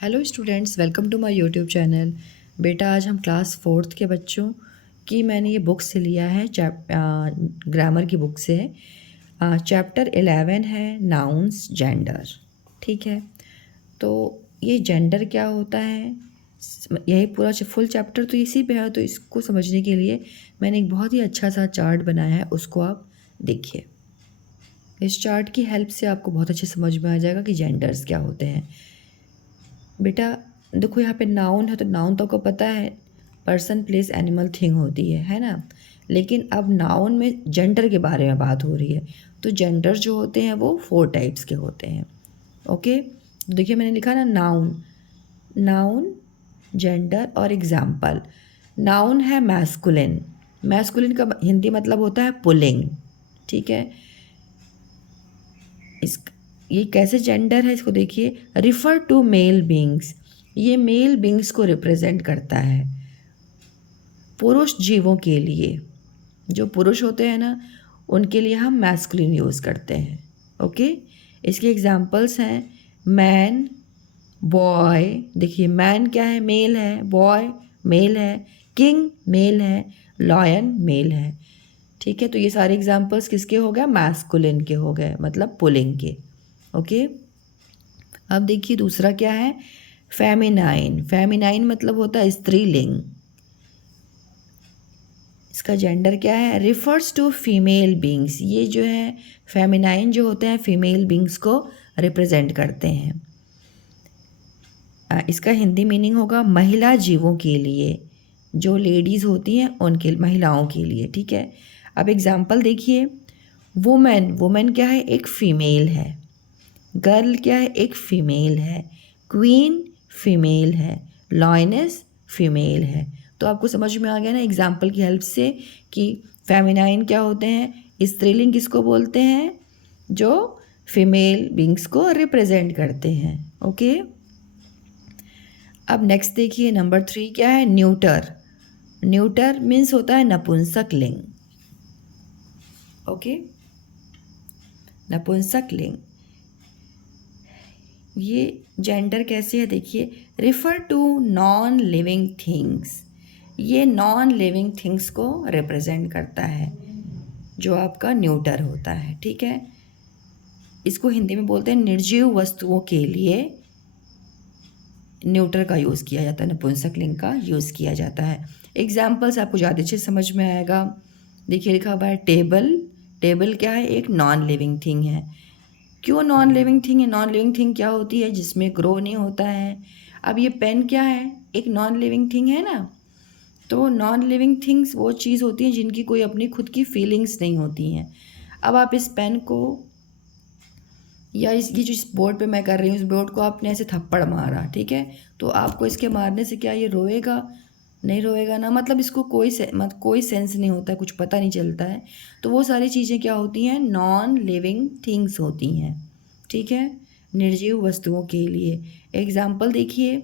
Hello students, welcome to my YouTube channel. बेटा, आज हम क्लास फोर्थ के बच्चों की मैंने ये बुक से लिया है, ग्रामर की बुक से। चैप्टर 11 है नाउन्स जेंडर। ठीक है, तो ये जेंडर क्या होता है, यही पूरा फुल चैप्टर तो इसी पे है। तो इसको समझने के लिए मैंने एक बहुत ही अच्छा सा चार्ट बनाया है, उसको आप देखिए। इस चार्ट की हेल्प से आपको बहुत अच्छे समझ में आ जाएगा कि जेंडर्स क्या होते हैं। बेटा देखो, यहाँ पे नाउन है तो नाउन तो आपको पता है, पर्सन प्लेस एनिमल थिंग होती है ना। लेकिन अब नाउन में जेंडर के बारे में बात हो रही है। तो जेंडर जो होते हैं वो 4 टाइप्स के होते हैं। ओके, तो देखिए मैंने लिखा ना नाउन, नाउन जेंडर और एग्जाम्पल। नाउन है मैस्कुलिन, मैस्कुलिन का हिंदी मतलब होता है पुलिंग। ठीक है, इस ये कैसे जेंडर है इसको देखिए। रिफ़र टू मेल बींग्स, ये मेल बींग्स को रिप्रेजेंट करता है। पुरुष जीवों के लिए, जो पुरुष होते हैं ना, उनके लिए हम मैस्कुलिन यूज़ करते हैं। ओके, इसके एग्जांपल्स हैं मैन, बॉय। देखिए मैन क्या है, मेल है, बॉय मेल है, किंग मेल है, लॉयन मेल है। ठीक है, तो ये सारे एग्जांपल्स किसके हो गए, मैस्कुलिन के हो गए, मतलब पुलिंग के। ओके, अब देखिए दूसरा क्या है, फेमिनाइन। फेमिनाइन मतलब होता है स्त्रीलिंग। इसका जेंडर क्या है, रिफर्स टू फीमेल बींग्स। ये जो है फेमिनाइन जो होते हैं फीमेल बींग्स को रिप्रेजेंट करते हैं। इसका हिंदी मीनिंग होगा महिला जीवों के लिए, जो लेडीज़ होती हैं उनके, महिलाओं के लिए। ठीक है, अब एग्जाम्पल देखिए। वुमेन, वुमेन क्या है, एक फीमेल है। गर्ल क्या है, एक फीमेल है। क्वीन फीमेल है। लॉयनेस फीमेल है। तो आपको समझ में आ गया ना एग्जाम्पल की हेल्प से कि फेमिनाइन क्या होते हैं, स्त्रीलिंग किसको बोलते हैं, जो फीमेल बींग्स को रिप्रेजेंट करते हैं। ओके, अब नेक्स्ट देखिए नंबर 3 क्या है, न्यूटर। न्यूटर मीन्स होता है नपुंसक लिंग। ओके, नपुंसक लिंग, ये जेंडर कैसे है देखिए। Refer to non living things, ये नॉन लिविंग थिंग्स को रिप्रेजेंट करता है, जो आपका न्यूटर होता है। ठीक है, इसको हिंदी में बोलते हैं निर्जीव वस्तुओं के लिए न्यूटर का यूज़ किया जाता है, नपुंसक लिंग का यूज़ किया जाता है। एग्जाम्पल्स आपको ज़्यादा अच्छे समझ में आएगा। देखिए लिखा हुआ है टेबल। टेबल क्या है, एक नॉन लिविंग थिंग है। क्यों नॉन लिविंग थिंग है, नॉन लिविंग थिंग क्या होती है, जिसमें ग्रो नहीं होता है। अब ये पेन क्या है, एक नॉन लिविंग थिंग है ना। तो नॉन लिविंग थिंग्स वो चीज़ होती हैं जिनकी कोई अपनी खुद की फीलिंग्स नहीं होती हैं। अब आप इस पेन को या ये जो इस बोर्ड पे मैं कर रही हूँ, इस बोर्ड को आपने ऐसे थप्पड़ मारा, ठीक है, तो आपको इसके मारने से क्या ये रोएगा, नहीं रोएगा ना। मतलब इसको कोई सेंस नहीं होता है, कुछ पता नहीं चलता है। तो वो सारी चीज़ें क्या होती हैं, नॉन लिविंग थिंग्स होती हैं। ठीक है, निर्जीव वस्तुओं के लिए। एग्जाम्पल देखिए,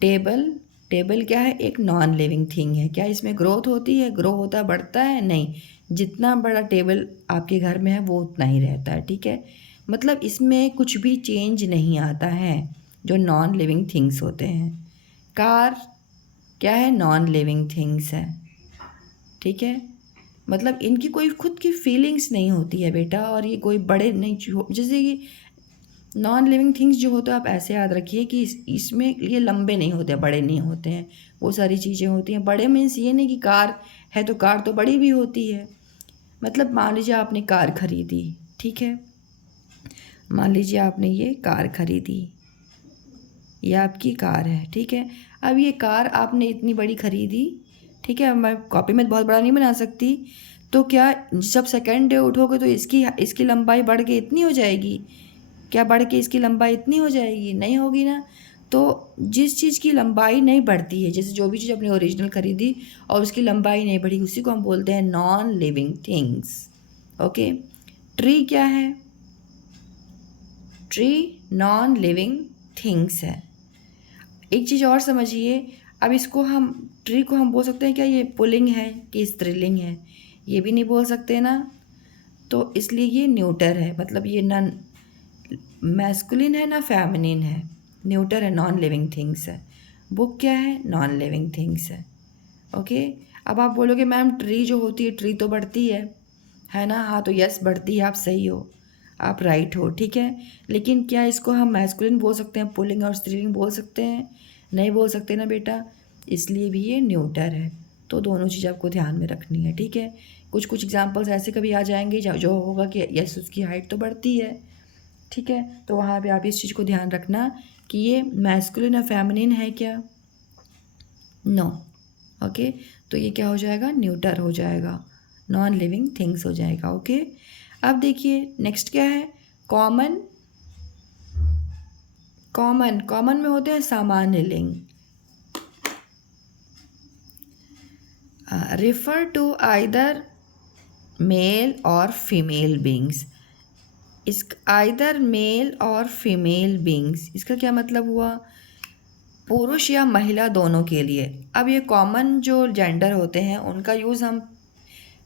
टेबल। टेबल क्या है, एक नॉन लिविंग थिंग है। क्या इसमें ग्रोथ होती है, ग्रो होता है, बढ़ता है, नहीं। जितना बड़ा टेबल आपके घर में है वो उतना ही रहता है। ठीक है, मतलब इसमें कुछ भी चेंज नहीं आता है, जो नॉन लिविंग थिंग्स होते हैं। कार क्या है, नॉन लिविंग थिंग्स है। ठीक है, मतलब इनकी कोई खुद की फीलिंग्स नहीं होती है बेटा, और ये कोई बड़े नहीं, जैसे कि नॉन लिविंग थिंग्स जो होते हैं, आप ऐसे याद रखिए कि इसमें ये लंबे नहीं होते, बड़े नहीं होते हैं। वो सारी चीज़ें होती हैं। बड़े मीन्स ये नहीं कि कार है तो कार तो बड़ी भी होती है। मतलब मान लीजिए आपने कार खरीदी, ठीक है, मान लीजिए आपने ये कार खरीदी, ये आपकी कार है। ठीक है, अब ये कार आपने इतनी बड़ी खरीदी, ठीक है, मैं कॉपी में बहुत बड़ा नहीं बना सकती। तो क्या जब सेकेंड डे उठोगे तो इसकी इसकी लंबाई बढ़ के इतनी हो जाएगी, क्या बढ़ के इसकी लंबाई इतनी हो जाएगी, नहीं होगी ना। तो जिस चीज़ की लंबाई नहीं बढ़ती है, जैसे जो भी चीज़ अपनी ओरिजिनल खरीदी और उसकी लंबाई नहीं बढ़ी, उसी को हम बोलते हैं non living things. Okay, tree क्या है, ट्री नॉन लिविंग थिंग्स है। एक चीज़ और समझिए, अब इसको हम, ट्री को हम बोल सकते हैं क्या ये पुल्लिंग है कि स्त्रीलिंग है, ये भी नहीं बोल सकते ना। तो इसलिए ये न्यूटर है, मतलब ये ना मैस्कुलिन है ना फेमिनिन है। न्यूटर है, नॉन लिविंग थिंग्स है। बुक क्या है? नॉन लिविंग थिंग्स है। ओके। अब आप बोलोगे मैम ट्री जो होती है, ट्री तो बढ़ती है ना? हाँ, तो यस बढ़ती है, आप सही हो, आप राइट हो, ठीक है। लेकिन क्या इसको हम मैस्कुलिन बोल सकते हैं, पुल्लिंग और स्त्रीलिंग बोल सकते हैं? नहीं बोल सकते ना बेटा, इसलिए भी ये न्यूटर है। तो दोनों चीज़ आपको ध्यान में रखनी है, ठीक है। कुछ कुछ एग्जाम्पल्स ऐसे कभी आ जाएंगे जो होगा कि यस उसकी हाइट तो बढ़ती है, ठीक है। तो वहाँ पे आप इस चीज़ को ध्यान रखना कि ये मैस्कुलिन और फेमिनिन है क्या? नो। ओके। तो ये क्या हो जाएगा? न्यूटर हो जाएगा, नॉन लिविंग थिंग्स हो जाएगा। ओके। अब देखिए नेक्स्ट क्या है? कॉमन। कॉमन कॉमन में होते हैं सामान्य लिंग। रिफर टू आइदर मेल और फीमेल बींग्स। इस आइदर मेल और फीमेल बींग्स, इसका क्या मतलब हुआ? पुरुष या महिला दोनों के लिए। अब ये कॉमन जो जेंडर होते हैं उनका यूज़ हम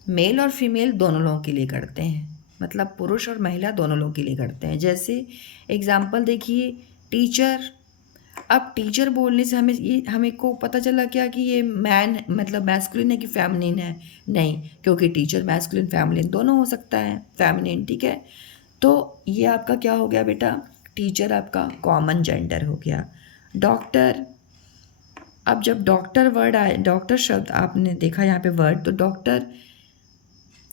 मेल और फीमेल दोनों लोगों के लिए करते हैं, मतलब पुरुष और महिला दोनों लोगों के लिए करते हैं। जैसे एग्जाम्पल देखिए, टीचर। अब टीचर बोलने से हमें को पता चला क्या कि ये मैन मतलब मैस्कुलिन है कि फेमिनिन है? नहीं, क्योंकि टीचर मैस्कुलिन फेमिनिन दोनों हो सकता है, फेमिनिन, ठीक है। तो ये आपका क्या हो गया बेटा? टीचर आपका कॉमन जेंडर हो गया। डॉक्टर। अब जब डॉक्टर वर्ड आए, डॉक्टर शब्द आपने देखा यहाँ पे वर्ड, तो डॉक्टर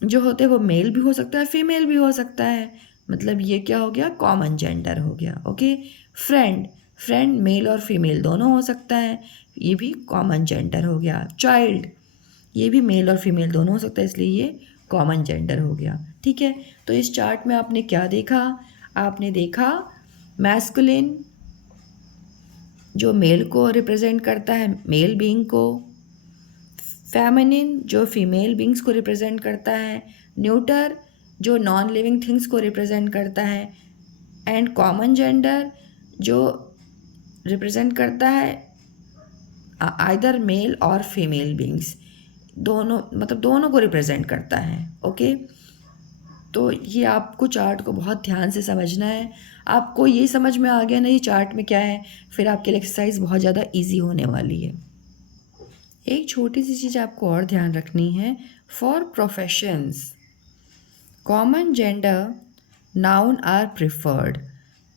जो होते हैं वो मेल भी हो सकता है, फीमेल भी हो सकता है, मतलब ये क्या हो गया? कॉमन जेंडर हो गया। ओके। फ्रेंड। फ्रेंड मेल और फीमेल दोनों हो सकता है, ये भी कॉमन जेंडर हो गया। चाइल्ड, ये भी मेल और फीमेल दोनों हो सकता है, इसलिए ये कॉमन जेंडर हो गया, ठीक है। तो इस चार्ट में आपने क्या देखा? आपने देखा मैस्कुलिन जो मेल को रिप्रेजेंट करता है, मेल बीइंग को। फेमिनिन जो फीमेल बींग्स को रिप्रेजेंट करता है। न्यूटर जो नॉन लिविंग थिंग्स को रिप्रेजेंट करता है। एंड कॉमन जेंडर जो रिप्रेजेंट करता है आइदर मेल और फीमेल बींग्स, दोनों मतलब दोनों को रिप्रेजेंट करता है। ओके। तो ये आपको चार्ट को बहुत ध्यान से समझना है। आपको ये समझ में आ गया ना ये चार्ट में क्या है, फिर आपके लिए एक्सरसाइज बहुत ज़्यादा ईजी होने वाली है। एक छोटी सी चीज़ आपको और ध्यान रखनी है, for professions common gender noun are preferred.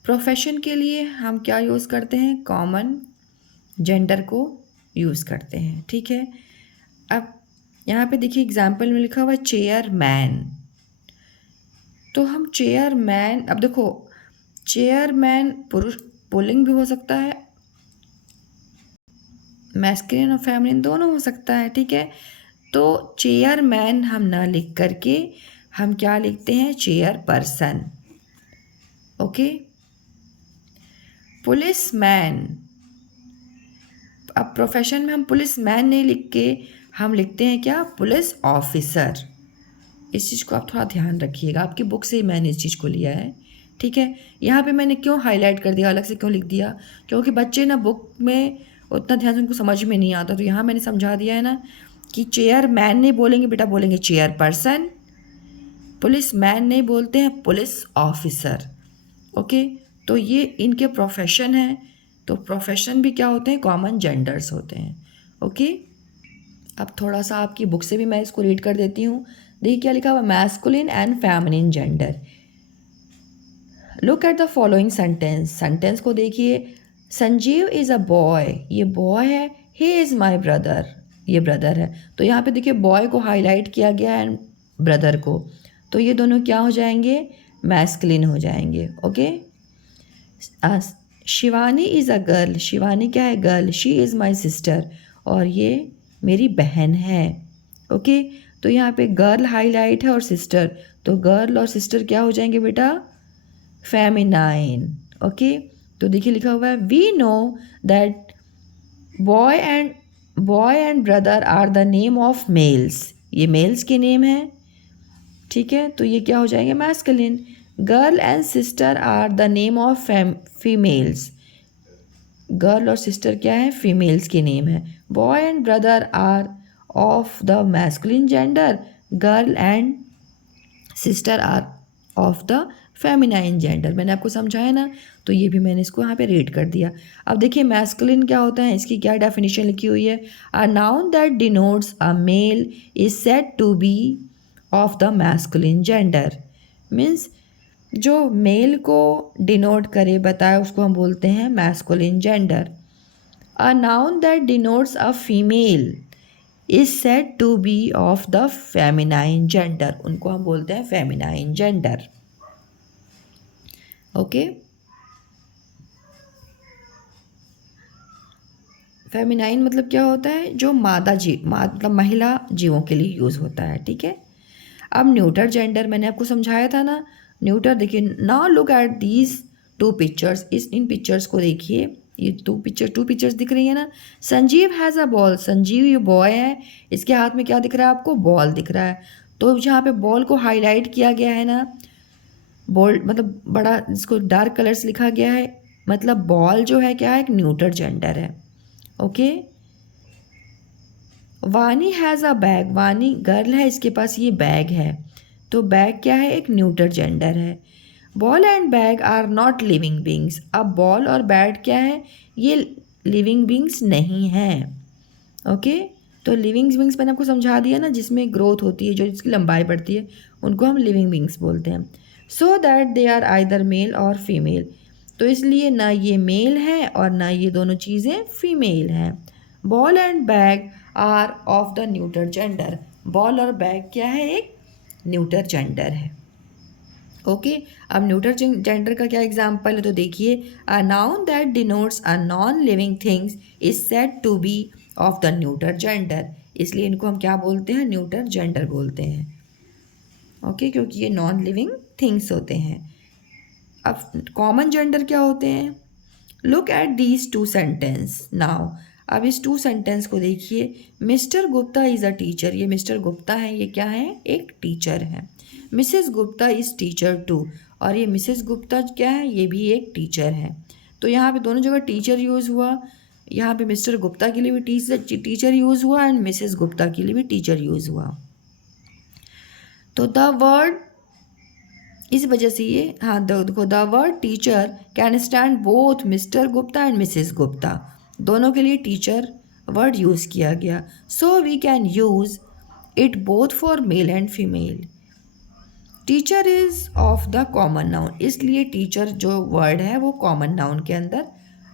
Profession के लिए हम क्या यूज़ करते हैं? कॉमन जेंडर को यूज़ करते हैं, ठीक है। अब यहाँ पे देखिए एग्जाम्पल में लिखा हुआ है चेयरमैन, तो हम चेयरमैन, अब देखो चेयरमैन पुरुष पुल्लिंग भी हो सकता है, मैस्कुलिन और फेमिनिन दोनों हो सकता है, ठीक है। तो चेयरमैन हम ना लिख करके हम क्या लिखते हैं? Chair person. ओके। पुलिसमैन, अब प्रोफेशन में हम पुलिस मैन नहीं लिख के हम लिखते हैं क्या? Police officer. इस चीज़ को आप थोड़ा ध्यान रखिएगा, आपकी बुक से ही मैंने इस चीज़ को लिया है, ठीक है। यहाँ पे मैंने क्यों हाईलाइट कर दिया, अलग से क्यों लिख दिया? क्योंकि बच्चे ना बुक में उतना ध्यान से उनको समझ में नहीं आता, तो यहाँ मैंने समझा दिया है ना कि चेयर मैन नहीं बोलेंगे बेटा, बोलेंगे चेयर पर्सन। पुलिस मैन नहीं बोलते हैं, पुलिस ऑफिसर। ओके। तो ये इनके प्रोफेशन है, तो प्रोफेशन भी क्या होते हैं? कॉमन जेंडर्स होते हैं। ओके। अब थोड़ा सा आपकी बुक से भी मैं इसको रीड कर देती हूँ। देखिए क्या लिखा हुआ, masculine and feminine gender. Look at the following sentence, sentence को देखिए। संजीव इज़ अ बॉय, ये बॉय है। ही इज़ माई ब्रदर, ये ब्रदर है। तो यहाँ पे देखिए बॉय को हाईलाइट किया गया एंड ब्रदर को, तो ये दोनों क्या हो जाएंगे? मैस्कुलिन हो जाएंगे। Okay. Shivani is a girl, Shivani क्या है? Girl. She is my sister, और ये मेरी बहन है। ओके। तो यहाँ पे गर्ल हाईलाइट है और सिस्टर, तो गर्ल और सिस्टर क्या हो जाएंगे बेटा? फेमिनाइन। ओके। तो देखिए लिखा हुआ है we know that boy and brother are the name of males, ये मेल्स के नेम है, ठीक है। तो ये क्या हो जाएंगे? Masculine. Girl and sister are the name of females, girl और सिस्टर क्या है? फीमेल्स के नेम है। Boy and brother are of the masculine gender, girl and sister are of the feminine gender. मैंने आपको समझाया ना, तो ये भी मैंने इसको यहाँ पे रेट कर दिया। अब देखिए मैस्कुलिन क्या होता है, इसकी क्या डेफिनेशन लिखी हुई है। A noun that denotes a male is said to be of the masculine gender. Means जो मेल को डिनोट करे, बताए, उसको हम बोलते हैं masculine gender. A noun that denotes a female is said to be of the feminine gender, उनको हम बोलते हैं फेमिनाइन जेंडर। ओके, फेमिनाइन मतलब क्या होता है, जो मादा जीव, मतलब महिला जीवों के लिए यूज़ होता है, ठीक है। अब न्यूटर जेंडर मैंने आपको समझाया था ना, न्यूटर देखिए। Now look at these to pictures, in pictures को देखिए, ये टू पिक्चर्स दिख रही है ना। Sanjeev has a ball, Sanjeev ये बॉय है, इसके हाथ में क्या दिख रहा है आपको, बॉल दिख रहा है। तो जहाँ पे बॉल को हाईलाइट किया गया है ना, बोल्ड मतलब बड़ा, इसको डार्क कलर से लिखा गया है, मतलब बॉल जो है क्या है, एक न्यूटर जेंडर है। ओके, वानी हैज़ अ बैग, वानी गर्ल है, इसके पास ये बैग है, तो बैग क्या है, एक न्यूटर जेंडर है। Ball and bag are not living beings, अब बॉल और बैट क्या है, ये लिविंग बींग्स नहीं हैं। ओके, तो लिविंग बींग्स मैंने आपको समझा दिया ना, जिसमें ग्रोथ होती है, जो जिसकी लंबाई बढ़ती है, उनको हम लिविंग बींग्स बोलते हैं। So that they are either male और फीमेल, तो इसलिए ना ये मेल है और ना ये दोनों चीज़ें फीमेल हैं। Ball and bag are of the neuter gender, ball और बैग क्या है, एक न्यूटर जेंडर है। ओके, अब न्यूटर जेंडर का क्या एग्जाम्पल है, तो देखिए, a noun that denotes a non living things is said to be of the neuter gender, इसलिए इनको हम क्या बोलते हैं, न्यूटर जेंडर बोलते हैं। ओके, क्योंकि ये नॉन लिविंग थिंग्स होते हैं। अब कॉमन जेंडर क्या होते हैं, look at these two sentence now. अब इस टू सेंटेंस को देखिए, Mr Gupta is a teacher, ये मिस्टर गुप्ता है, ये क्या है, एक टीचर है। Mrs Gupta is teacher too, और ये मिसेस गुप्ता क्या है, ये भी एक टीचर है। तो यहाँ पे दोनों जगह टीचर यूज़ हुआ, यहाँ पे मिस्टर गुप्ता के लिए भी टीचर यूज़ हुआ एंड मिसेस गुप्ता के लिए भी टीचर यूज़ हुआ। तो द वर्ड, इस वजह से ये, हाँ देखो, the word teacher can stand both Mr Gupta and Mrs Gupta, दोनों के लिए टीचर वर्ड यूज़ किया गया। So we can use it both for male and female. Teacher is of the common noun, इसलिए टीचर जो वर्ड है वो कॉमन नाउन के अंदर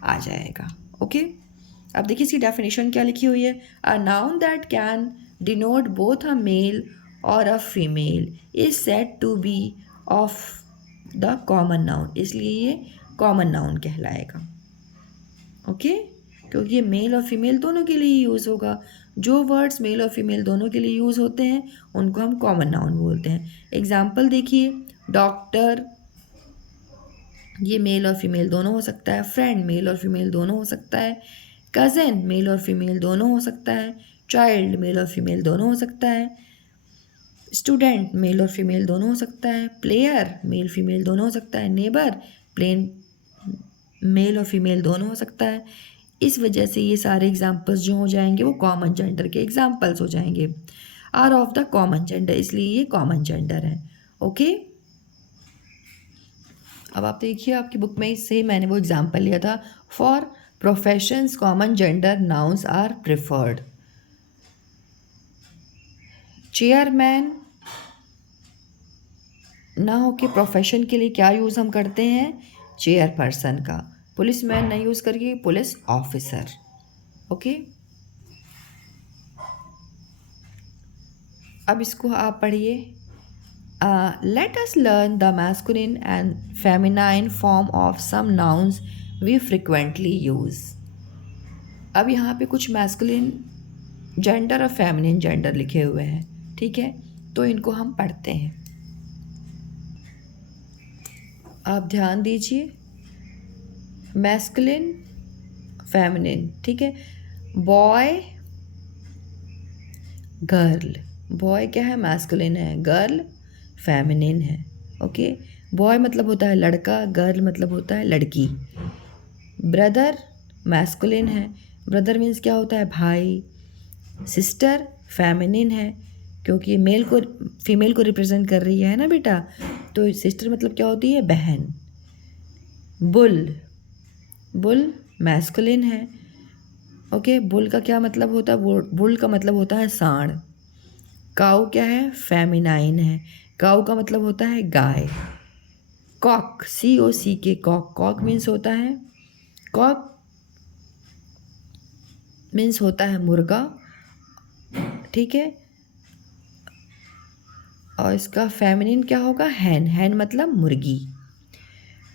आ जाएगा। ओके, अब देखिए इसकी डेफिनेशन क्या लिखी हुई है। A noun that can denote both a male और a female is said to be of the common noun, इसलिए ये कॉमन नाउन कहलाएगा। ओके, क्योंकि ये मेल और फीमेल दोनों के लिए यूज़ होगा। जो वर्ड्स मेल और फीमेल दोनों के लिए यूज़ होते हैं उनको हम कॉमन नाउन बोलते हैं। एग्जाम्पल देखिए, डॉक्टर, ये मेल और फीमेल दोनों हो सकता है। फ्रेंड, मेल और फीमेल दोनों हो सकता है। कज़न, मेल और फीमेल दोनों हो सकता है। चाइल्ड, मेल और फीमेल दोनों हो सकता है। स्टूडेंट, मेल और फीमेल दोनों हो सकता है। प्लेयर, मेल फीमेल दोनों हो सकता है। नेबर, प्लेन, मेल और फीमेल दोनों हो सकता है। इस वजह से ये सारे एग्जाम्पल्स जो हो जाएंगे वो कॉमन जेंडर के एग्जाम्पल्स हो जाएंगे। Are of the common gender, इसलिए ये कॉमन जेंडर है। ओके, अब आप देखिए आपकी बुक में से मैंने वो एग्जाम्पल लिया था, for professions common gender nouns are preferred. Chairman ना हो के प्रोफेशन के लिए क्या यूज़ हम करते हैं, चेयर पर्सन का। पुलिसमैन ना यूज़ करके पुलिस ऑफिसर। ओके, अब इसको आप पढ़िए। Let us learn the masculine and feminine form of some nouns we frequently use. अब यहाँ पे कुछ मैस्कुलिन जेंडर और फेमिनिन जेंडर लिखे हुए हैं, ठीक है, तो इनको हम पढ़ते हैं। आप ध्यान दीजिए, मैस्कुलिन, फेमिनिन, ठीक है। बॉय, गर्ल, बॉय क्या है, मैस्कुलिन है, गर्ल फेमिनिन है। ओके, बॉय मतलब होता है लड़का, गर्ल मतलब होता है लड़की। ब्रदर मैस्कुलिन है, ब्रदर मीन्स क्या होता है, भाई। सिस्टर फेमिनिन है, क्योंकि मेल को फीमेल को रिप्रेजेंट कर रही है ना बेटा। तो सिस्टर मतलब क्या होती है, बहन। बुल, बुल मैस्कुलिन है। ओके, बुल का क्या मतलब होता है, बुल का मतलब होता है सांड। काऊ क्या है, फेमिनाइन है। काऊ का मतलब होता है गाय। Cock, COCK, cock, cock means होता है, कॉक मीन्स होता है मुर्गा, ठीक है। और इसका फेमिनिन क्या होगा, हैन, हैन मतलब मुर्गी।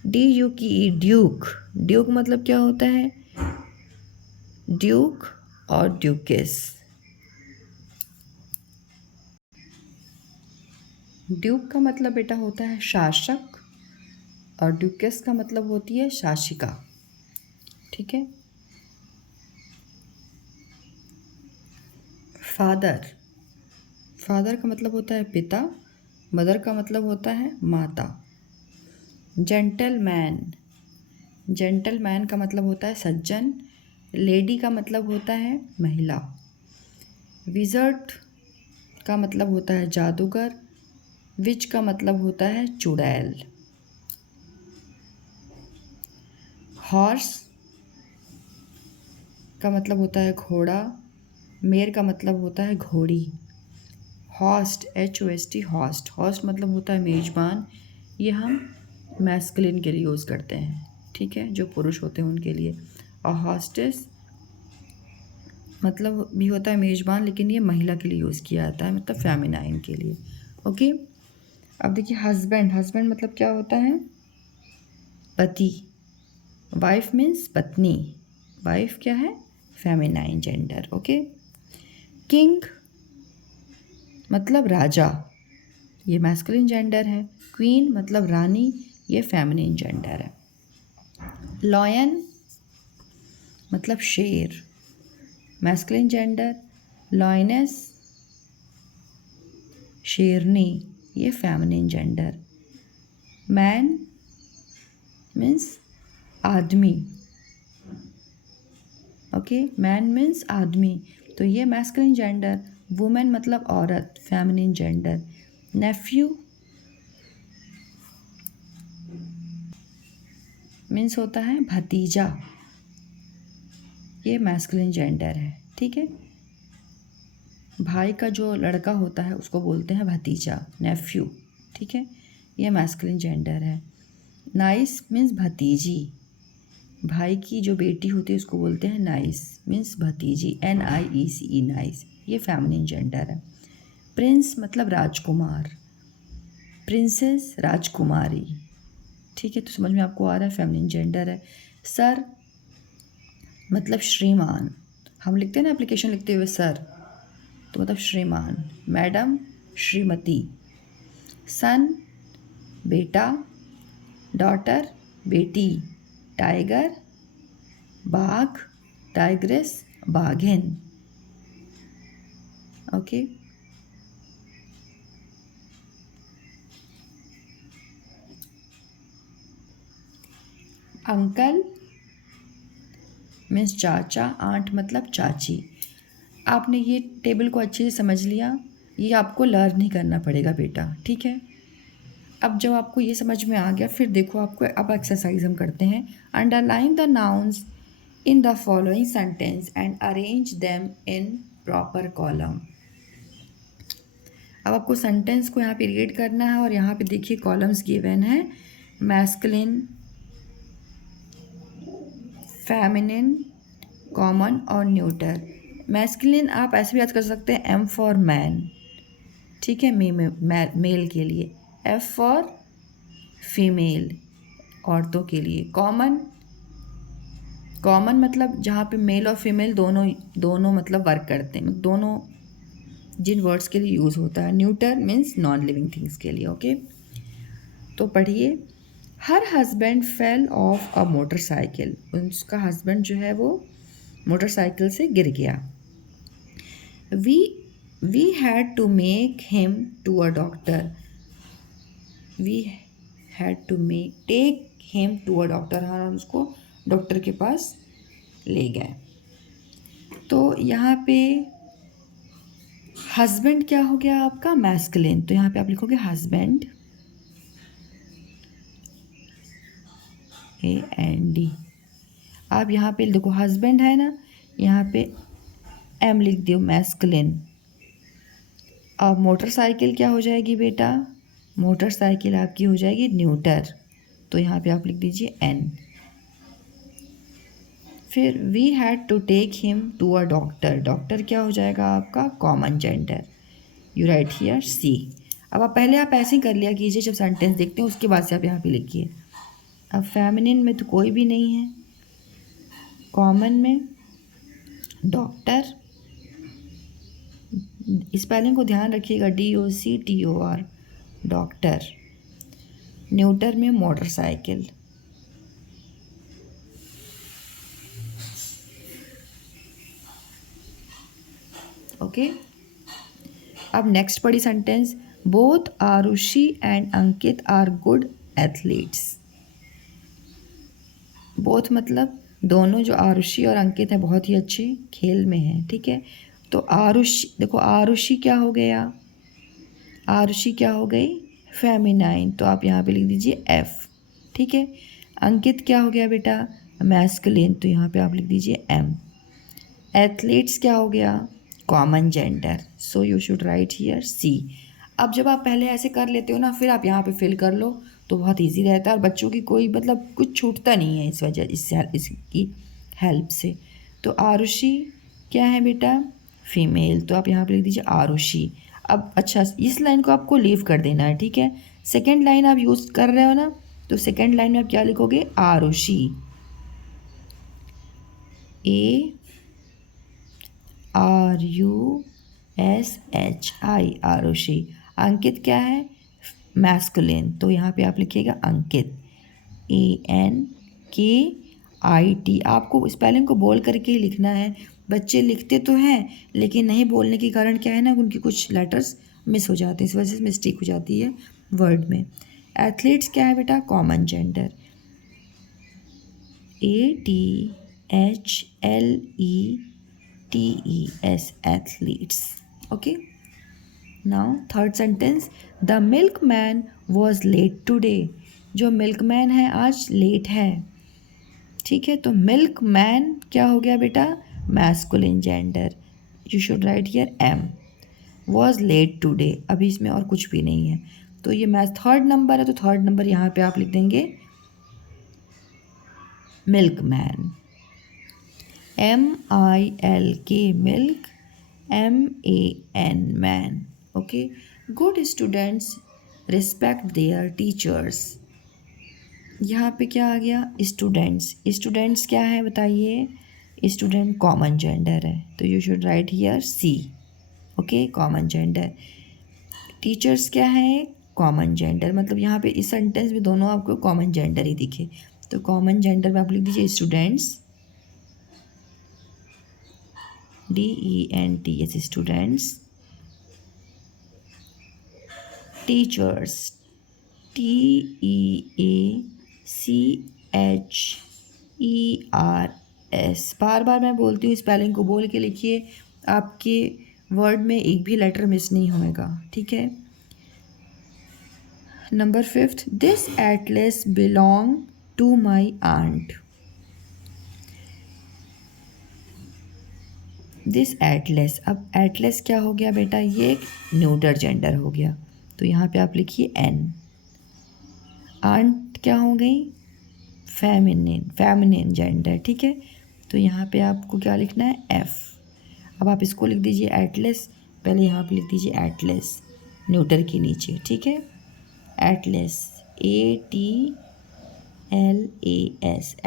DUKE, ड्यूक, ड्यूक मतलब क्या होता है, ड्यूक और ड्यूकेस। ड्यूक का मतलब बेटा होता है शासक, और ड्यूकेस का मतलब होती है शासिका, ठीक है। फादर, फादर का मतलब होता है पिता, मदर का मतलब होता है माता। जेंटलमैन, जेंटलमैन का मतलब होता है सज्जन। लेडी का मतलब होता है महिला। विजर्ड का मतलब होता है जादूगर। विच का मतलब होता है चुड़ैल। हॉर्स का मतलब होता है घोड़ा। मेर का मतलब होता है घोड़ी। हॉस्ट, HOST, हॉस्ट, हॉस्ट मतलब होता है मेजबान। ये हम मैस्कुलिन के लिए यूज़ करते हैं, ठीक है, जो पुरुष होते हैं उनके लिए। और हॉस्टेस मतलब भी होता है मेजबान, लेकिन ये महिला के लिए यूज़ किया जाता है, मतलब फेमिनाइन के लिए। ओके, अब देखिए हस्बैंड, हस्बैंड मतलब क्या होता है, पति। वाइफ मीन्स पत्नी, वाइफ क्या है, फेमिनाइन जेंडर। ओके, किंग मतलब राजा, ये मैस्कुलिन जेंडर है। क्वीन मतलब रानी, ये फेमिनिन जेंडर है। लॉयन मतलब शेर, मैस्कुलिन जेंडर। लॉयनेस शेरनी, ये फेमिनिन जेंडर। मैन मीन्स आदमी, ओके, मैन मीन्स आदमी, तो ये मैस्कुलिन जेंडर। वुमेन मतलब औरत, फेमिनिन जेंडर। नेफ्यू मीन्स होता है भतीजा, ये मैस्कुलिन जेंडर है, ठीक है। भाई का जो लड़का होता है उसको बोलते हैं भतीजा, नेफ्यू, ठीक है, ये मैस्कुलिन जेंडर है। नाइस मीन्स भतीजी, भाई की जो बेटी होती है उसको बोलते हैं नाइस, मीन्स भतीजी, NIECE, नाइस, ये फेमिनिन जेंडर है। प्रिंस मतलब राजकुमार, प्रिंसेस राजकुमारी, ठीक है, तो समझ में आपको आ रहा है, फेमिनिन जेंडर है। सर मतलब श्रीमान, हम लिखते हैं ना एप्लीकेशन लिखते हुए सर, तो मतलब श्रीमान। मैडम श्रीमती। सन बेटा, डॉटर बेटी। टाइगर बाघ, टाइग्रेस बाघिन। ओके, अंकल मीन्स चाचा, आंट मतलब चाची। आपने ये टेबल को अच्छे से समझ लिया, ये आपको लर्न ही करना पड़ेगा बेटा, ठीक है। अब जब आपको ये समझ में आ गया, फिर देखो आपको अब एक्सरसाइज हम करते हैं। Underline the nouns in the following sentence and arrange them in proper column. अब आपको सेंटेंस को यहाँ पे रीड करना है, और यहाँ पे देखिए कॉलम्स गिवन है, मैस्कुलिन, फेमिनिन, कॉमन और न्यूटर। मैस्कुलिन आप ऐसे भी याद कर सकते हैं, M फॉर मैन, ठीक है, मेल के लिए। F फॉर फीमेल, औरतों के लिए। कॉमन, कॉमन मतलब जहाँ पे मेल और फीमेल दोनों दोनों मतलब वर्क करते हैं, दोनों जिन वर्ड्स के लिए यूज़ होता है। Neuter means non living things के लिए। ओके, तो पढ़िए। Her husband fell of a motorcycle, उसका हस्बैंड जो है वो मोटरसाइकिल से गिर गया। We we had to make him to a doctor, we had to take him to a doctor, हम उसको डॉक्टर के पास ले गए। तो यहाँ पे हस्बैंड क्या हो गया आपका मैस्कुलिन, तो यहाँ पे आप लिखोगे हस्बैंड, AND। आप यहाँ पे देखो हस्बैंड है ना, यहाँ पे M लिख दियो मैस्कुलिन। अब मोटरसाइकिल क्या हो जाएगी बेटा, मोटरसाइकिल आपकी हो जाएगी न्यूटर, तो यहाँ पे आप लिख दीजिए N। फिर we had to take him to a doctor, doctor क्या हो जाएगा आपका common gender, you write here C। अब आप ऐसे ही कर लिया कीजिए, जब सेंटेंस देखते हैं उसके बाद से आप यहाँ पे लिखिए। अब फेमिनिन में तो कोई भी नहीं है, कॉमन में डॉक्टर, स्पेलिंग को ध्यान रखिएगा, DOCTOR डॉक्टर, न्यूटर में मोटरसाइकिल। ओके अब नेक्स्ट पढ़ी sentence, both Arushi and Ankit are good athletes. Both मतलब दोनों, जो आरुषि और अंकित हैं बहुत ही अच्छे खेल में हैं, ठीक है। तो आरुषि देखो, आरुषि क्या हो गया, आरुषि क्या हो गई फेमिनाइन, तो आप यहाँ पे लिख दीजिए F, ठीक है। अंकित क्या हो गया बेटा मैस्कुलिन, तो यहाँ पे आप लिख दीजिए M। एथलीट्स क्या हो गया common gender, so you should write here C। अब जब आप पहले ऐसे कर लेते हो ना, फिर आप यहाँ पे फिल कर लो तो बहुत इजी रहता है, और बच्चों की कोई मतलब कुछ छूटता नहीं है इस वजह इसकी हेल्प से। तो आरुषि क्या है बेटा फीमेल, तो आप यहाँ पे लिख दीजिए आरुषि। अब अच्छा, इस लाइन को आपको लीव कर देना है, ठीक है। सेकेंड लाइन आप यूज़ कर रहे हो ना, तो सेकेंड लाइन में आप क्या लिखोगे आरुषि, ARUSHI आरुषि। अंकित क्या है मैस्कुलिन, तो यहाँ पे आप लिखिएगा अंकित, ANKIT। आपको स्पेलिंग को बोल करके ही लिखना है, बच्चे लिखते तो हैं लेकिन नहीं बोलने के कारण क्या है ना, उनकी कुछ लेटर्स मिस हो जाते हैं, इस वजह से मिस्टेक हो जाती है वर्ड में। एथलीट्स क्या है बेटा common gender, ATHLETES athletes। Okay, now third sentence, the milkman was late today। जो मिल्कमैन है आज लेट है, ठीक है। तो मिल्कमैन क्या हो गया बेटा masculine gender, you should write here M। Was late today, अभी इसमें और कुछ भी नहीं है, तो ये मैथ थर्ड नंबर है, तो थर्ड नंबर यहाँ पे आप लिख देंगे milkman, MILK milk, MAN man. Okay, good students respect there teachers. यहाँ पे क्या आ गया स्टूडेंट्स, स्टूडेंट्स क्या है बताइए, स्टूडेंट कॉमन जेंडर है, तो you should write here C। Okay common gender. Teachers क्या है कॉमन जेंडर, मतलब यहाँ पे इस सेंटेंस में दोनों आपको कॉमन जेंडर ही दिखे, तो कॉमन जेंडर में आप लिख दीजिए students, DENTS students, teachers TEACHERS। बार बार मैं बोलती हूँ, स्पेलिंग को बोल के लिखिए, आपके वर्ड में एक भी लेटर मिस नहीं होएगा, ठीक है। Number 5, this atlas belong to my aunt. This atlas, अब एटलस क्या हो गया बेटा, ये एक न्यूटर जेंडर हो गया, तो यहाँ पे आप लिखिए N। आंट क्या हो गई फेमिनिन जेंडर, ठीक है, तो यहाँ पे आपको क्या लिखना है F। अब आप इसको लिख दीजिए एटलस, पहले यहाँ पे लिख दीजिए एटलस न्यूटर के नीचे, ठीक है। Atlas ATLAS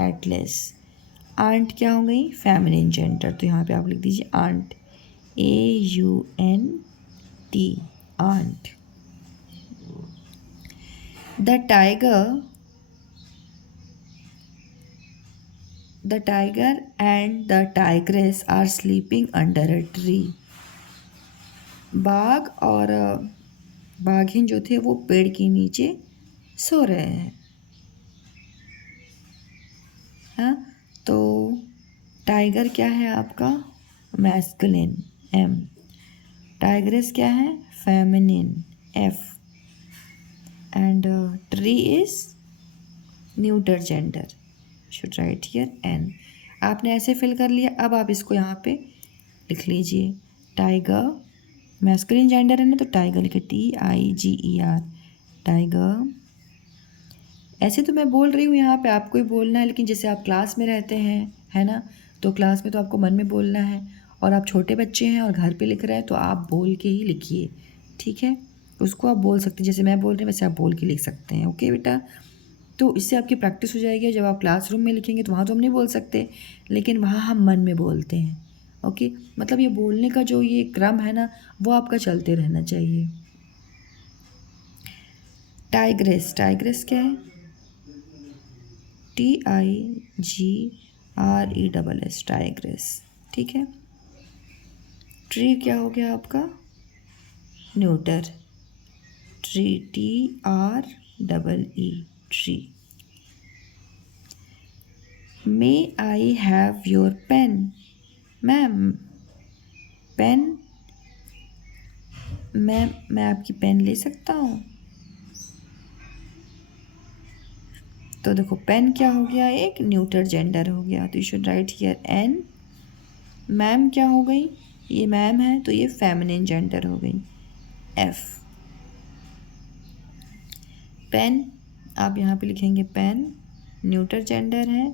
Atlas. आंट क्या हो गई फेमिनिन जेंडर, तो यहाँ पे आप लिख दीजिए aunt, AUNT aunt. The tiger and the tigress are sleeping under a tree. बाघ और बाघिन जो थे वो पेड़ के नीचे सो रहे हैं, हाँ। तो टाइगर क्या है आपका मैस्कुलिन M, टाइग्रेस क्या है? Feminine, F, and tree is neuter gender, should write here N। आपने ऐसे फिल कर लिया। अब आप इसको यहाँ पे लिख लीजिए। टाइगर मैस्कुलिन जेंडर है ना, तो टाइगर लिखे TIGER, टाइगर। ऐसे तो मैं बोल रही हूँ यहाँ पे, आपको ही बोलना है, लेकिन जैसे आप क्लास में रहते हैं, है ना, तो क्लास में तो आपको मन में बोलना है, और आप छोटे बच्चे हैं और घर पे लिख रहे हैं तो आप बोल के ही लिखिए, ठीक है। उसको आप बोल सकते हैं, जैसे मैं बोल रही हूँ वैसे आप बोल के लिख सकते हैं। ओके बेटा, तो इससे आपकी प्रैक्टिस हो जाएगी। जब आप क्लासरूम में लिखेंगे तो वहाँ तो हम नहीं बोल सकते, लेकिन वहाँ हम मन में बोलते हैं। ओके, मतलब ये बोलने का जो ये क्रम है ना, वो आपका चलते रहना चाहिए। टाइग्रेस, टाइग्रेस क्या है? TIGRESS, टाइग्रेस, ठीक है। ट्री क्या हो गया आपका? Neuter, tree, TREE, tree. May I have your pen? Ma'am, pen, मैं आपकी पेन ले सकता हूँ? तो देखो पेन क्या हो गया? एक न्यूटर जेंडर हो गया, तो you should write here N। Ma'am क्या हो गई? ये मैम है तो ये फेमिनिन जेंडर हो गई, F। पेन, आप यहाँ पे लिखेंगे पेन, न्यूटर जेंडर है।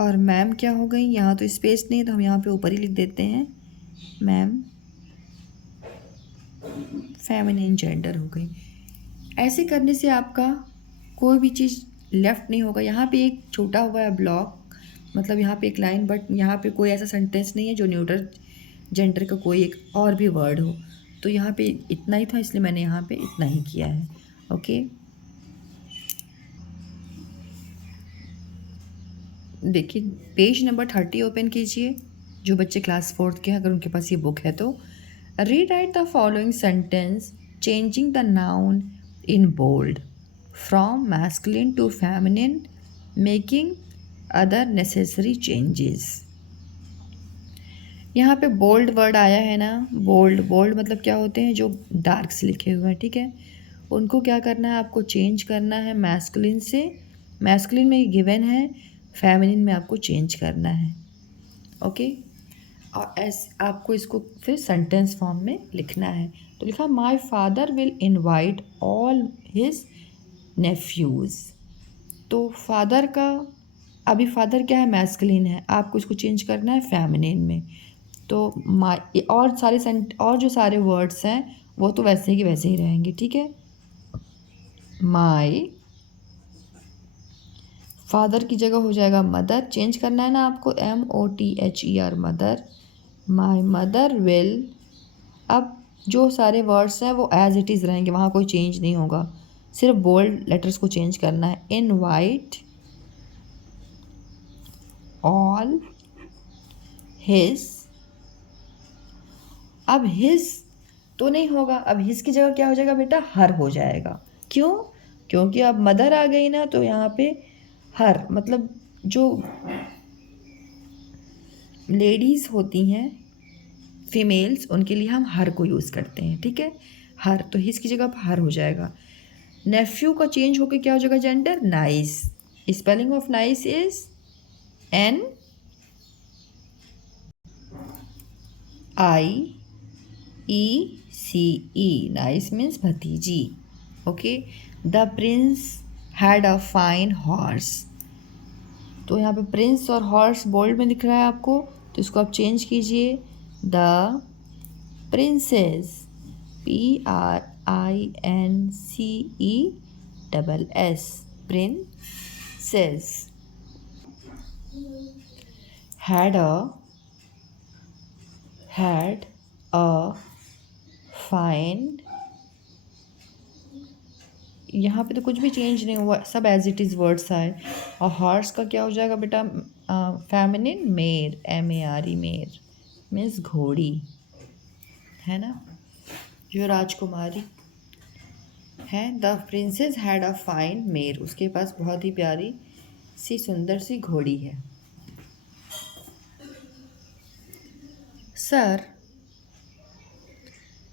और मैम क्या हो गई? यहाँ तो स्पेस नहीं है तो हम यहाँ पे ऊपर ही लिख देते हैं, मैम, फेमिनिन जेंडर हो गई। ऐसे करने से आपका कोई भी चीज़ लेफ्ट नहीं होगा। यहाँ पे एक छोटा हुआ है ब्लॉक, मतलब यहाँ पे एक लाइन, बट यहाँ पे कोई ऐसा सेंटेंस नहीं है जो न्यूटर जेंडर का कोई एक और भी वर्ड हो। तो यहाँ पे इतना ही था, इसलिए मैंने यहाँ पे इतना ही किया है। ओके, देखिए पेज नंबर 30 ओपन कीजिए। जो बच्चे क्लास 4th के हैं, अगर उनके पास ये बुक है तो rewrite the following sentence changing the noun in bold from masculine to feminine making other necessary changes. यहाँ पे बोल्ड वर्ड आया है ना, बोल्ड, बोल्ड मतलब क्या होते हैं? जो डार्क से लिखे हुए हैं, ठीक है। उनको क्या करना है? आपको चेंज करना है मैस्कुलिन से, मैस्कुलिन में गिवन है, फेमिनिन में आपको चेंज करना है। ओके, और आपको इसको फिर सेंटेंस फॉर्म में लिखना है। तो लिखा my father will invite all his nephews. तो फादर का, अभी फादर क्या है? मैस्कुलिन है, आपको इसको चेंज करना है फेमिनिन में। तो माय, और और जो सारे वर्ड्स हैं वो तो वैसे ही वैसे ही रहेंगे, ठीक है। माय फादर की जगह हो जाएगा मदर, चेंज करना है ना आपको, MOTHER, mother. My mother will, अब जो सारे वर्ड्स हैं वो एज इट इज़ रहेंगे, वहाँ कोई चेंज नहीं होगा, सिर्फ बोल्ड लेटर्स को चेंज करना है। इनवाइट ऑल हिज, अब हिज तो नहीं होगा, अब हिज की जगह क्या हो जाएगा बेटा? हर हो जाएगा। क्यों? क्योंकि अब मदर आ गई ना, तो यहाँ पे हर, मतलब जो लेडीज़ होती हैं, फीमेल्स, उनके लिए हम हर को यूज़ करते हैं, ठीक है। हर, तो हिज की जगह अब हर हो जाएगा। नेफ्यू का चेंज होकर क्या हो जाएगा? Gender, niece. Spelling of niece is NIECE, niece means भतीजी। Okay, the prince had a fine horse. तो यहाँ पे प्रिंस और हॉर्स बोल्ड में दिख रहा है आपको, तो इसको आप चेंज कीजिए, the princess, PRINCESS, princess had a fine, यहाँ पे तो कुछ भी चेंज नहीं हुआ, सब एज इट इज़ वर्ड्स आए। और हॉर्स का क्या हो जाएगा बेटा? फेमिनिन, मेर, MARE, मेर मीन्स घोड़ी, है ना, जो राजकुमारी है। The princess had a fine मेर, उसके पास बहुत ही प्यारी सी सुंदर सी घोड़ी है। Sir,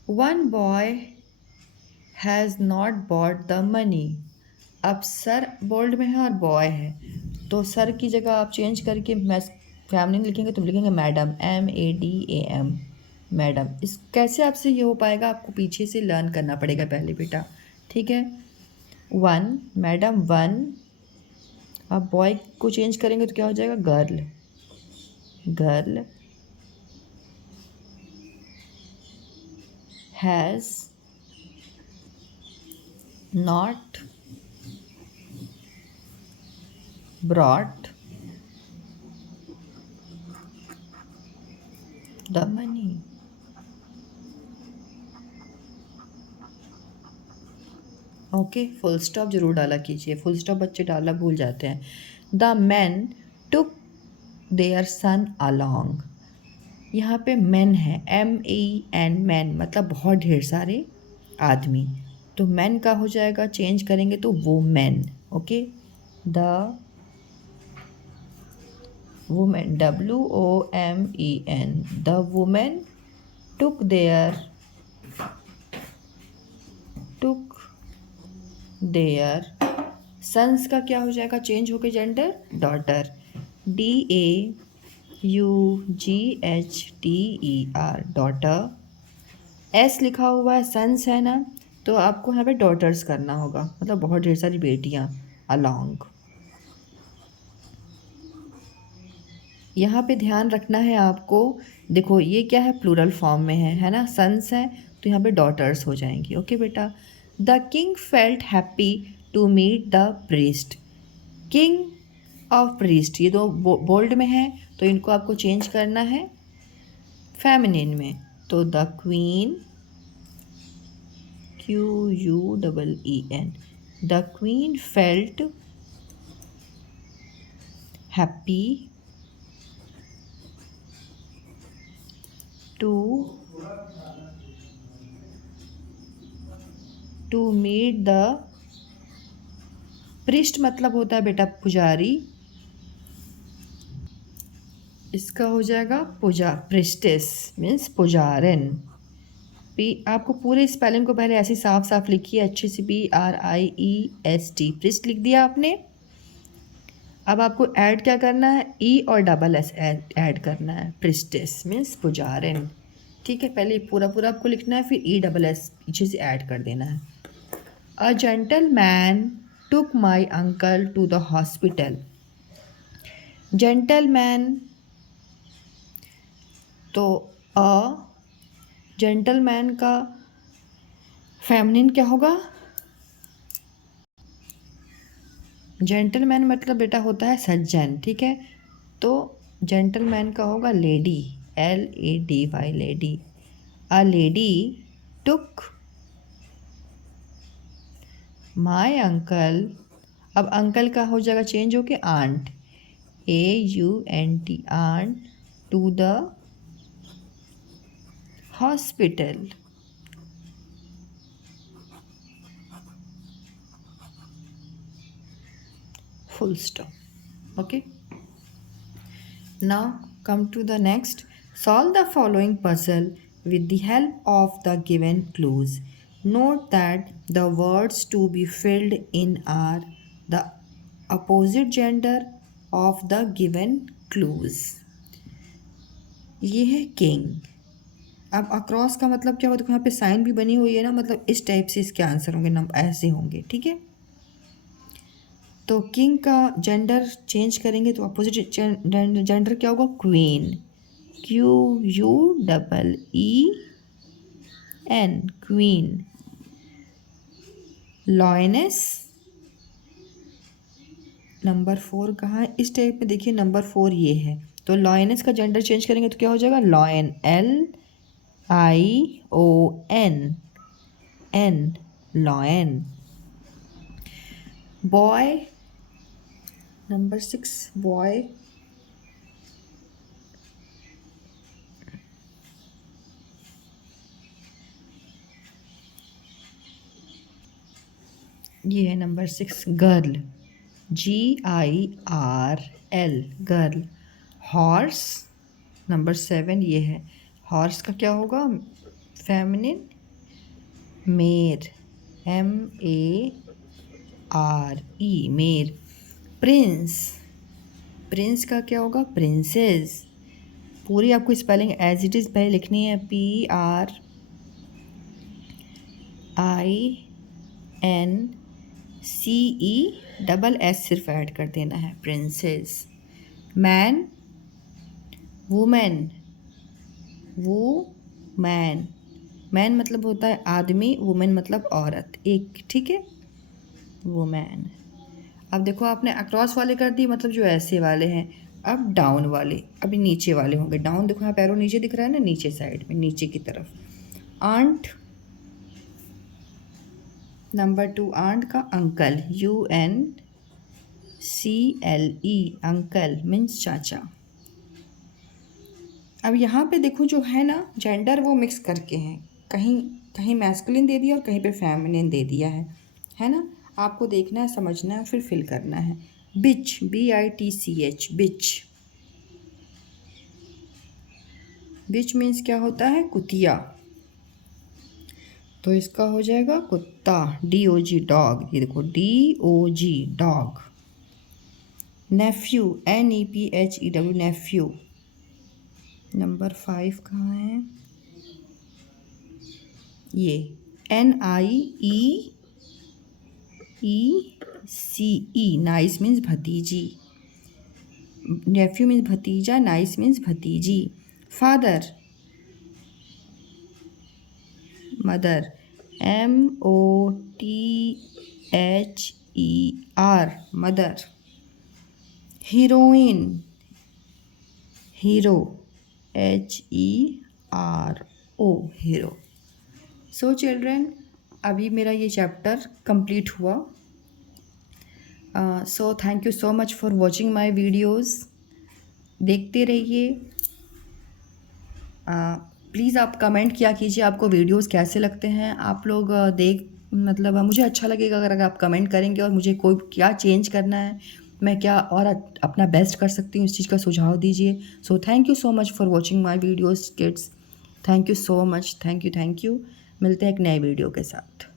one boy has not bought the money. अब सर बोल्ड में है और बॉय है, तो सर की जगह आप चेंज करके फैमिली लिखेंगे तो लिखेंगे मैडम, MADAM, मैडम। इस कैसे आपसे ये हो पाएगा, आपको पीछे से लर्न करना पड़ेगा पहले बेटा, ठीक है। One, madam one. अब बॉय को चेंज करेंगे तो क्या हो जाएगा, girl, girl has not brought the money. Okay, full stop जरूर डाला कीजिए, फुल स्टॉप बच्चे डालना भूल जाते हैं। The man took their son along. यहाँ पे मैन है, MEN, मैन मतलब बहुत ढेर सारे आदमी, तो मैन का हो जाएगा, चेंज करेंगे तो वो man. Okay, the women, WOMEN, the women took their, took their sons का क्या हो जाएगा, चेंज होकर gender, daughter, DAUGHTER, daughter. S लिखा हुआ है, सन्स है ना, तो आपको यहाँ पे डॉटर्स करना होगा, मतलब बहुत ढेर सारी बेटियाँ, अलोंग। यहाँ पे ध्यान रखना है आपको, देखो ये क्या है, प्लूरल फॉर्म में है ना, सन्स है, तो यहाँ पे डॉटर्स हो जाएंगी। ओके बेटा। The king felt happy to meet the priest. King of priest, ये दो बोल्ड में है, तो इनको आपको चेंज करना है फेमिनिन में, तो the queen, QUEEN, the queen felt happy to meet the priest, मतलब होता है बेटा पुजारी, इसका हो जाएगा पूजा, प्रिस्टेस मीन्स पुजारिन। आपको पूरे स्पेलिंग को पहले ऐसे साफ साफ लिखिए अच्छे से, PRIEST, प्रिस्ट लिख दिया आपने। अब आपको ऐड क्या करना है, E और SS ऐड करना है, प्रिस्टेस मीन्स पुजारिन, ठीक है। पहले पूरा पूरा आपको लिखना है, फिर ESS पीछे से ऐड कर देना है। A gentleman took my uncle to the hospital. Gentleman, तो अ जेंटलमैन का फेमिनिन क्या होगा, जेंटलमैन मतलब बेटा होता है सज्जन, ठीक है। तो जेंटलमैन का होगा lady, LADY, lady. A lady took my uncle, अब अंकल का हो जाएगा चेंज होके aunt, AUNT, aunt, to the hospital. Full stop. Okay. Now come to the next. Solve the following puzzle with the help of the given clues. Note that the words to be filled in are the opposite gender of the given clues. ये है king. अब across का मतलब क्या होता है, यहाँ पे साइन भी बनी हुई है ना, मतलब इस टाइप से इसके आंसर होंगे, नंबर ऐसे होंगे, ठीक है। तो किंग का जेंडर चेंज करेंगे तो अपोजिट जेंडर क्या होगा, queen, QUEEN, queen. Lioness, number 4 कहाँ है, इस टाइप में देखिए, नंबर 4 ये है, तो लॉयनेस का जेंडर चेंज करेंगे तो क्या हो जाएगा, lion, LION, lion. Boy, number 6 boy, ये है number 6 girl, GIRL, girl. Horse, number 7 ये है, हॉर्स का क्या होगा, फेमिनिन, मेर, MERE, मेर। प्रिंस, प्रिंस का क्या होगा? प्रिंसेस। पूरी आपको स्पेलिंग एज इट इज़ पहले लिखनी है, PRINCE, डबल एस सिर्फ ऐड कर देना है, princess. Man, women, man, man मतलब होता है आदमी, वुमेन मतलब औरत, एक, ठीक है, वुमेन। अब देखो आपने अक्रॉस वाले कर दिए, मतलब जो ऐसे वाले हैं। अब डाउन वाले, अभी नीचे वाले होंगे। डाउन देखो यहाँ पैरों नीचे दिख रहा है ना, नीचे साइड में, नीचे की तरफ। आंट, नंबर 2 आंट का अंकल, UNCLE, अंकल मीन्स चाचा। अब यहाँ पे देखो जो है ना जेंडर, वो मिक्स करके हैं, कहीं कहीं मैस्कुलिन दे दिया और कहीं पे फेमिनिन दे दिया है ना। आपको देखना है, समझना है, फिर फिल करना है। बिच, BITCH, बिच। बिच मीन्स क्या होता है? कुतिया। तो इसका हो जाएगा कुत्ता, DOG, डॉग। ये देखो DOG, dog. Nephew, NEPHEW, nephew. Number 5 कहाँ है? ये NIEECE, नाइस मीन्स भतीजी। नेफ्यू मीन्स भतीजा, नाइस मीन्स भतीजी। Father, mother, MOTHER, mother. Heroine, hero, HERO, hero. So children, अभी मेरा ये चैप्टर कंप्लीट हुआ। So thank you so much for watching my videos. देखते रहिए। प्लीज़ आप कमेंट किया कीजिए आपको वीडियोस कैसे लगते हैं। आप लोग मतलब मुझे अच्छा लगेगा अगर आप कमेंट करेंगे और मुझे कोई क्या चेंज करना है, मैं क्या और अपना बेस्ट कर सकती हूँ, इस चीज़ का सुझाव दीजिए। सो thank you so much for watching my videos kids. Thank you so much, thank you. मिलते हैं एक नए वीडियो के साथ।